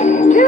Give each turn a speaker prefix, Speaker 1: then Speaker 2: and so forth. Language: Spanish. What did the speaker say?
Speaker 1: Yeah.